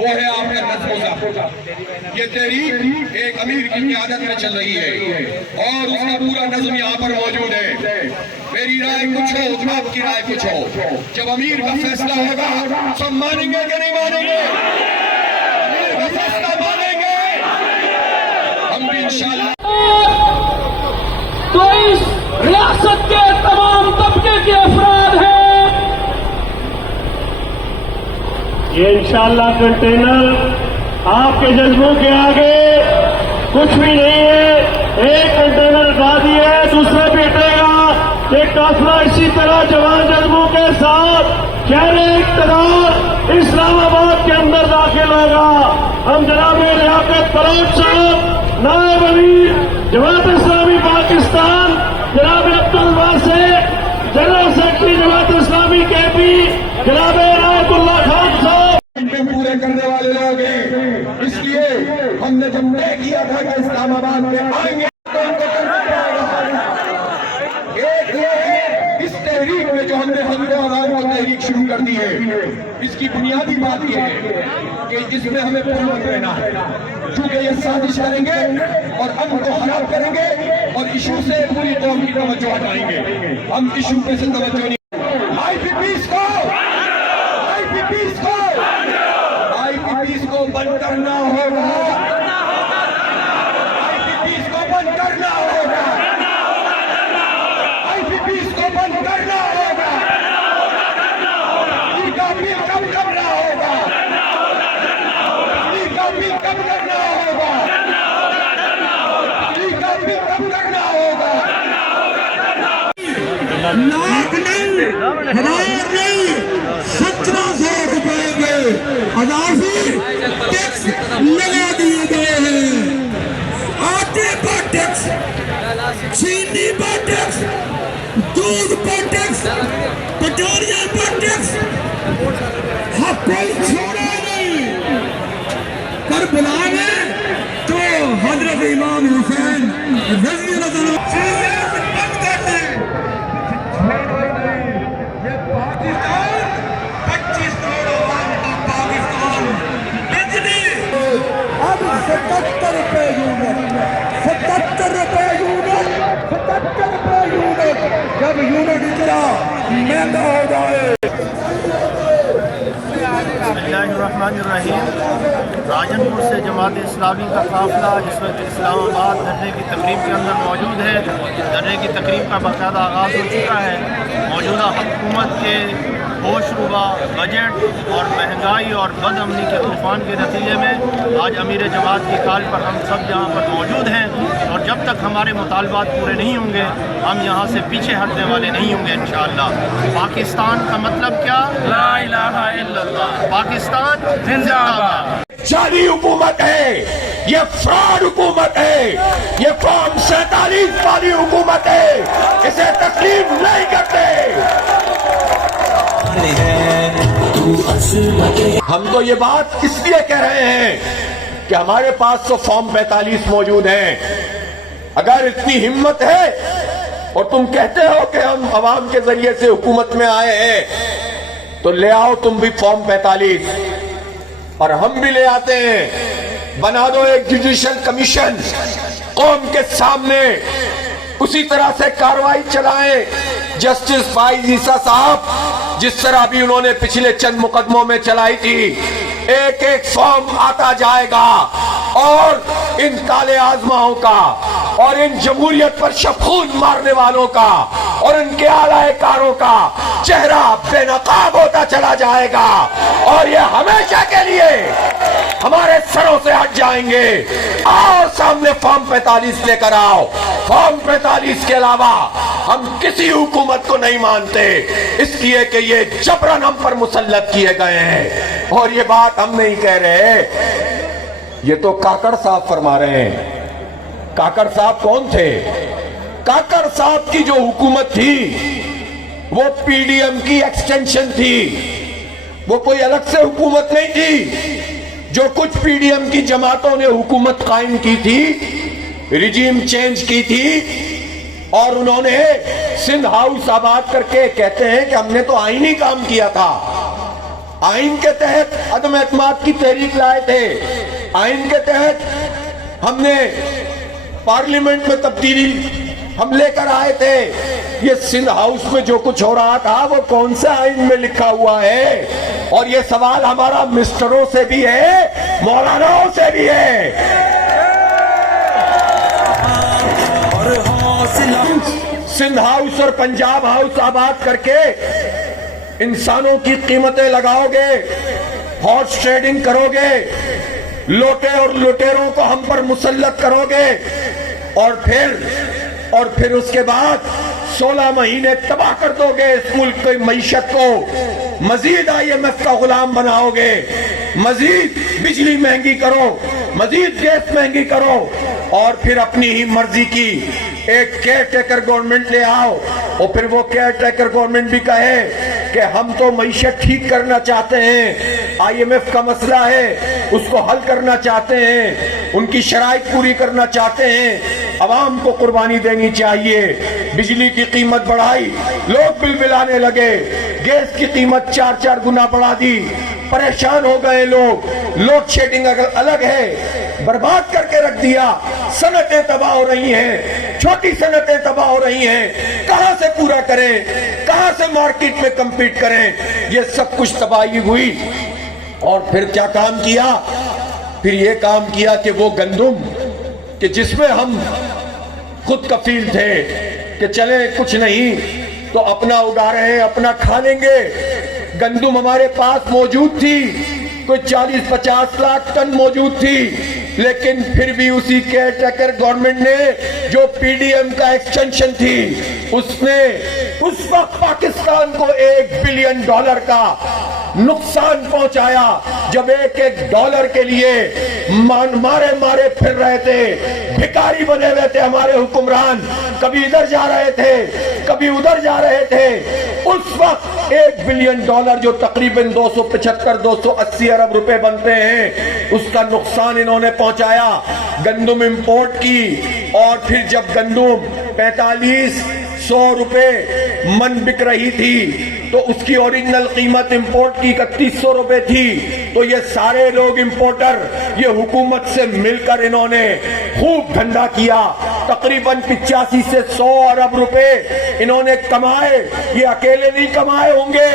وہ ہے آپ کا نظم و ضبط۔ یہ تحریک ایک امیر کی قیادت میں چل رہی ہے اور اس کا پورا نظم یہاں پر موجود ہے۔ میری رائے کچھ ہو، آپ کی رائے کچھ ہو۔ جب امیر کا فیصلہ ہوگا سب مانیں گے کہ نہیں مانیں گے؟ امیر کا فیصلہ مانیں گے، ہم بھی انشاءاللہ۔ تو اس ریاست کے تمام طبقے کے افراد ہیں، یہ انشاءاللہ کنٹینر آپ کے جذبوں کے آگے کچھ بھی نہیں ہے۔ ایک کنٹینر غازی ہے، دوسرے بیٹے گا، ایک قافلہ اسی طرح جوان جذبوں کے ساتھ خیر اقتدار اسلام آباد کے اندر داخل ہوگا۔ ہم جناب لیاقت فروغ صاحب نائب امیر جماعت اسلامی پاکستان، جناب عبدالواسع جنرل سیکرٹری جماعت اسلامی کے پی جناب عنایت اللہ خان صاحب پورے کرنے والے لوگ ہیں، اس لیے ہم نے جب طے کیا تھا کہ اسلام آباد میں آئیں گے تو ان کو کرنا پڑے گا۔ ایک یہ ہے اس تحریک میں جو ہم نے حضرت عوام کو تحریک شروع کر دی ہے، اس کی بنیادی بات یہ ہے کہ اس میں ہمیں پرامن رہنا ہے، چونکہ یہ سازش کریں گے اور امن کو خراب کریں گے اور ایشو سے پوری قوم کی توجہ ہٹائیں گے۔ ہم ایشو پہ سے توجہ نہیں، آئی پی پیس کو بند کرنا ہوگا، آئی پی پیس کو بند کرنا ہوگا، آئی پی پیس کو بند کرنا ہوگا، یہ کا بل کم کرنا ہوگا، یہ کا بل کم کرنا ہوگا، یہ کا بل کم کرنا ہوگا۔ لاکھ نہیں، ہزار نہیں، 1700 روپے کے اضافی ٹیکس لگا دیے گئے ہیں۔ آٹے پر ٹیکس، چینی پر ٹیکس، دودھ پر ٹیکس، پٹوریاں پر ٹیکس، ہاں کوئی چھوڑا نہیں۔ کربلا میں تو حضرت امام حسین رضی اللہ عنہ بند کر دیں۔ یہ پاکستان 25 کروڑ عوام کا پاکستان بجلی اب 77 روپے یونٹ، 77 روپے یونٹ، 77 روپے یونٹ، جب یونٹ اتنا مہنگا ہو جائے۔ بسم اللہ الرحمن الرحیم۔ راجن پور سے جماعت اسلامی کا قافلہ اس وقت اسلام آباد دھرنے کی تقریب کے اندر موجود ہے۔ دھرنے کی تقریب کا باقاعدہ آغاز ہو چکا ہے۔ موجودہ حکومت کے ہوش ربا بجٹ اور مہنگائی اور بد امنی کے طوفان کے نتیجے میں آج امیر جماعت کی کال پر ہم سب یہاں پر موجود ہیں، اور جب تک ہمارے مطالبات پورے نہیں ہوں گے ہم یہاں سے پیچھے ہٹنے والے نہیں ہوں گے انشاءاللہ۔ پاکستان کا مطلب کیا؟ لا الہ الا اللہ، پاکستان زندہ باد۔ جعلی حکومت ہے، یہ فراڈ حکومت ہے، یہ فارم 47 والی حکومت ہے، اسے تسلیم نہیں کرتے۔ ہم تو یہ بات اس لیے کہہ رہے ہیں کہ ہمارے پاس تو فارم 45 موجود ہیں۔ اگر اتنی ہمت ہے اور تم کہتے ہو کہ ہم عوام کے ذریعے سے حکومت میں آئے ہیں تو لے آؤ تم بھی فارم 45، اور ہم بھی لے آتے ہیں۔ بنا دو ایک جوڈیشل کمیشن، قوم کے سامنے اسی طرح سے کارروائی چلائیں جسٹس فائز عیسیٰ صاحب جس طرح بھی انہوں نے پچھلے چند مقدموں میں چلائی تھی۔ ایک ایک فارم آتا جائے گا اور ان کالے آزماؤں کا اور ان جمہوریت پر شبخون مارنے والوں کا اور ان کے اعلی کاروں کا چہرہ بے نقاب ہوتا چلا جائے گا، اور یہ ہمیشہ کے لیے ہمارے سروں سے ہٹ جائیں گے۔ آؤ سامنے فارم 45 لے کر آؤ۔ فارم 45 کے علاوہ ہم کسی حکومت کو نہیں مانتے، اس لیے کہ یہ جبراً ہم پر مسلط کیے گئے ہیں۔ اور یہ بات ہم نہیں کہہ رہے، یہ تو کاکڑ صاحب فرما رہے ہیں۔ کاکڑ صاحب کون تھے؟ کاکڑ صاحب کی جو حکومت تھی وہ پی ڈی ایم کی ایکسٹینشن تھی، وہ کوئی الگ سے حکومت نہیں تھی۔ جو کچھ پی ڈی ایم کی جماعتوں نے حکومت قائم کی تھی، رجیم چینج کی تھی، اور انہوں نے سندھ ہاؤس آباد کر کے کہتے ہیں کہ ہم نے تو آئینی کام کیا تھا۔ آئین کے تحت عدم اعتماد کی تحریک لائے تھے، آئین کے تحت ہم نے پارلیمنٹ میں تبدیلی ہم لے کر آئے تھے۔ یہ سندھ ہاؤس میں جو کچھ ہو رہا تھا وہ کون سے آئین میں لکھا ہوا ہے؟ اور یہ سوال ہمارا مسٹروں سے بھی ہے، مولاناؤں سے بھی ہے۔ سندھ ہاؤس اور پنجاب ہاؤس آباد کر کے انسانوں کی قیمتیں لگاؤ گے، ہارس ٹریڈنگ کرو گے، لوٹے اور لٹیروں کو ہم پر مسلط کرو گے، اور پھر اس کے بعد 16 مہینے تباہ کر دو گے اس ملک کی معیشت کو، مزید IMF کا غلام بناؤ گے، مزید بجلی مہنگی کرو، مزید گیس مہنگی کرو، اور پھر اپنی ہی مرضی کی ایک کیئر ٹیکر گورنمنٹ لے آؤ، اور پھر وہ کیئر ٹیکر گورنمنٹ بھی کہے کہ ہم تو معیشت ٹھیک کرنا چاہتے ہیں، IMF کا مسئلہ ہے اس کو حل کرنا چاہتے ہیں، ان کی شرائط پوری کرنا چاہتے ہیں، عوام کو قربانی دینی چاہیے۔ بجلی کی قیمت بڑھائی، لوگ بل بلانے لگے، گیس کی قیمت 4 گنا بڑھا دی، پریشان ہو گئے لوگ، لوڈ شیڈنگ الگ ہے، برباد کر کے رکھ دیا، صنعتیں تباہ ہو رہی ہیں، چھوٹی صنعتیں تباہ ہو رہی ہیں، کہاں سے پورا کریں، کہاں سے مارکیٹ میں کمپیٹ کریں؟ یہ سب کچھ تباہی ہوئی۔ اور پھر کیا کام کیا؟ پھر یہ کام کیا کہ وہ گندم کہ جس میں ہم خود کفیل تھے کہ چلے کچھ نہیں تو اپنا اگا رہے ہیں، اپنا کھا لیں گے، گندم ہمارے پاس موجود تھی، کوئی 40-50 لاکھ ٹن موجود تھی، لیکن پھر بھی اسی کیئر ٹیکر گورنمنٹ نے جو PDM کا ایکسٹینشن تھی اس نے اس وقت پاکستان کو $1 بلین کا نقصان پہنچایا، جب ایک ڈالر کے لیے مارے پھر رہے تھے، بھکاری بنے ہوئے تھے ہمارے حکمران، کبھی ادھر جا رہے تھے کبھی ادھر جا رہے تھے۔ اس وقت $1 بلین جو تقریباً 275-280 ارب روپے بنتے ہیں، اس کا نقصان انہوں نے پہنچایا گندم امپورٹ کی۔ اور پھر جب گندم 4500 روپے من بک رہی تھی تو اس کی اوریجنل قیمت امپورٹ کی 3100 روپے تھی، تو یہ سارے لوگ امپورٹر یہ حکومت سے مل کر انہوں نے خوب دھندا کیا، تقریباً 85 سے 100 ارب روپے انہوں نے کمائے۔ یہ اکیلے نہیں کمائے ہوں گے،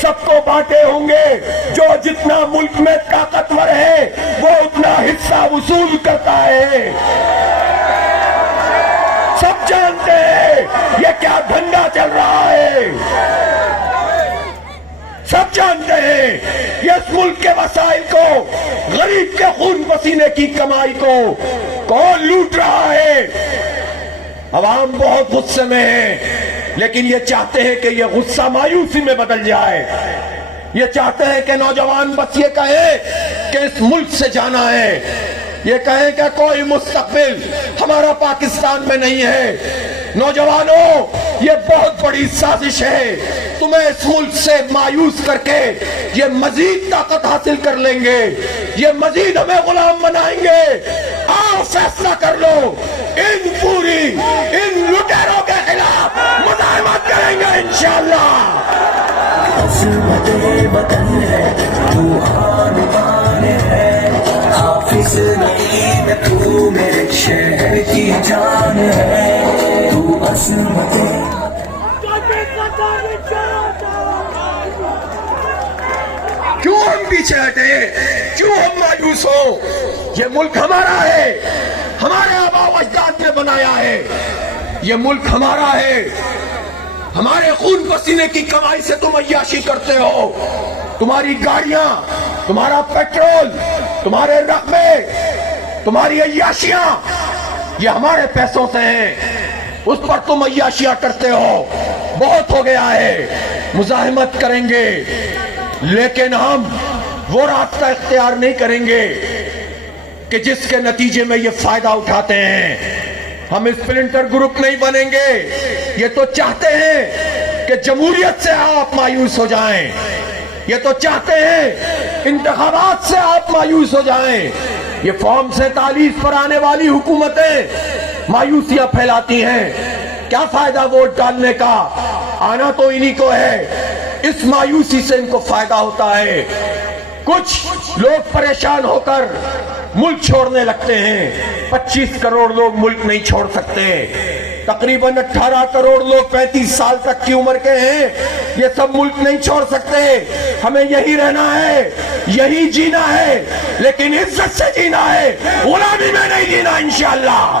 سب کو بانٹے ہوں گے، جو جتنا ملک میں طاقتور ہے وہ اتنا حصہ وصول کرتا ہے۔ سب جانتے ہیں یہ کیا دھندا چل رہا ہے، سب جانتے ہیں یہ اس ملک کے وسائل کو، غریب کے خون پسینے کی کمائی کو کون لوٹ رہا ہے۔ عوام بہت غصے میں ہے، لیکن یہ چاہتے ہیں کہ یہ غصہ مایوسی میں بدل جائے، یہ چاہتے ہیں کہ نوجوان بس یہ کہیں کہ اس ملک سے جانا ہے، یہ کہیں کہ کوئی مستقبل ہمارا پاکستان میں نہیں ہے۔ نوجوانوں، یہ بہت بڑی سازش ہے، تمہیں اس ملک سے مایوس کر کے یہ مزید طاقت حاصل کر لیں گے، یہ مزید ہمیں غلام بنائیں گے۔ آؤ فیصلہ کر لو، ان لٹیروں کے خلاف مزاحمت کریں گے انشاءاللہ۔ وطن ہے تو آن ہے، حافظ نعیم تو میرے شہر کی جان ہے، تو عصمت کیوں ہم پیچھے ہٹے، کیوں ہم مایوس ہو؟ یہ ملک ہمارا ہے، ہمارے آباء و اجداد نے بنایا ہے، یہ ملک ہمارا ہے، ہمارے خون پسینے کی کمائی سے تم عیاشی کرتے ہو، تمہاری گاڑیاں، تمہارا پیٹرول، تمہارے رقبے، تمہاری عیاشیاں یہ ہمارے پیسوں سے ہیں، اس پر تم عیاشیاں کرتے ہو۔ بہت ہو گیا ہے، مزاحمت کریں گے، لیکن ہم وہ راستہ اختیار نہیں کریں گے کہ جس کے نتیجے میں یہ فائدہ اٹھاتے ہیں۔ ہم اسپلنٹر گروپ نہیں بنیں گے، یہ تو چاہتے ہیں کہ جمہوریت سے آپ مایوس ہو جائیں، یہ تو چاہتے ہیں انتخابات سے آپ مایوس ہو جائیں۔ یہ فارم 47 پر آنے والی حکومتیں مایوسیاں پھیلاتی ہیں، کیا فائدہ ووٹ ڈالنے کا؟ آنا تو انہی کو ہے، اس مایوسی سے ان کو فائدہ ہوتا ہے. کچھ لوگ پریشان ہو کر ملک چھوڑنے لگتے ہیں. 25 کروڑ لوگ ملک نہیں چھوڑ سکتے. تقریباً 18 کروڑ لوگ 35 سال تک کی عمر کے ہیں. یہ سب ملک نہیں چھوڑ سکتے. ہمیں یہی رہنا ہے, یہی جینا ہے, لیکن عزت سے جینا ہے, غلامی میں نہیں جینا انشاءاللہ.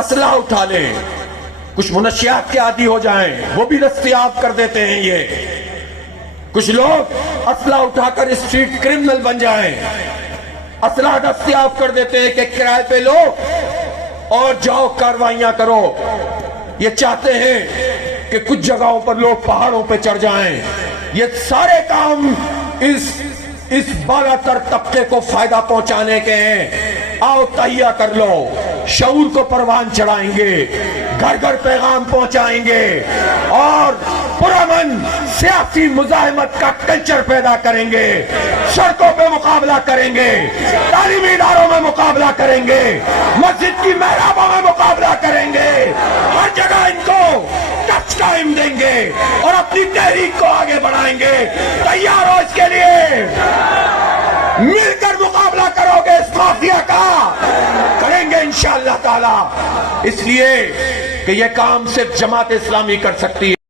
اسلحہ اٹھا لیں, کچھ منشیات کے عادی ہو جائیں, وہ بھی دستیاب کر دیتے ہیں. یہ کچھ لوگ اسلحہ اٹھا کر اسٹریٹ کرمنل بن جائیں, اسلحہ دستیاب کر دیتے ہیں کہ کرائے پہ لو اور جاؤ کاروائیاں کرو. یہ چاہتے ہیں کہ کچھ جگہوں پر لوگ پہاڑوں پہ چڑھ جائیں. یہ سارے کام اس بالا تر طبقے کو فائدہ پہنچانے کے ہیں. آؤ تہیہ کر لو, شعور کو پروان چڑھائیں گے, گھر گھر پیغام پہنچائیں گے اور پرامن سیاسی مزاحمت کا کلچر پیدا کریں گے. سڑکوں پہ مقابلہ کریں گے, تعلیمی اداروں میں مقابلہ کریں گے, مسجد کی محرابوں میں مقابلہ کریں گے. ہر جگہ ان کو ٹچ ٹائم دیں گے اور اپنی تحریک کو آگے بڑھائیں گے. تیار ہو اس کے لیے؟ مل کر مقابلہ کرو گے اس مافیا کا؟ کریں گے انشاءاللہ تعالی. اس لیے کہ یہ کام صرف جماعت اسلامی کر سکتی ہے.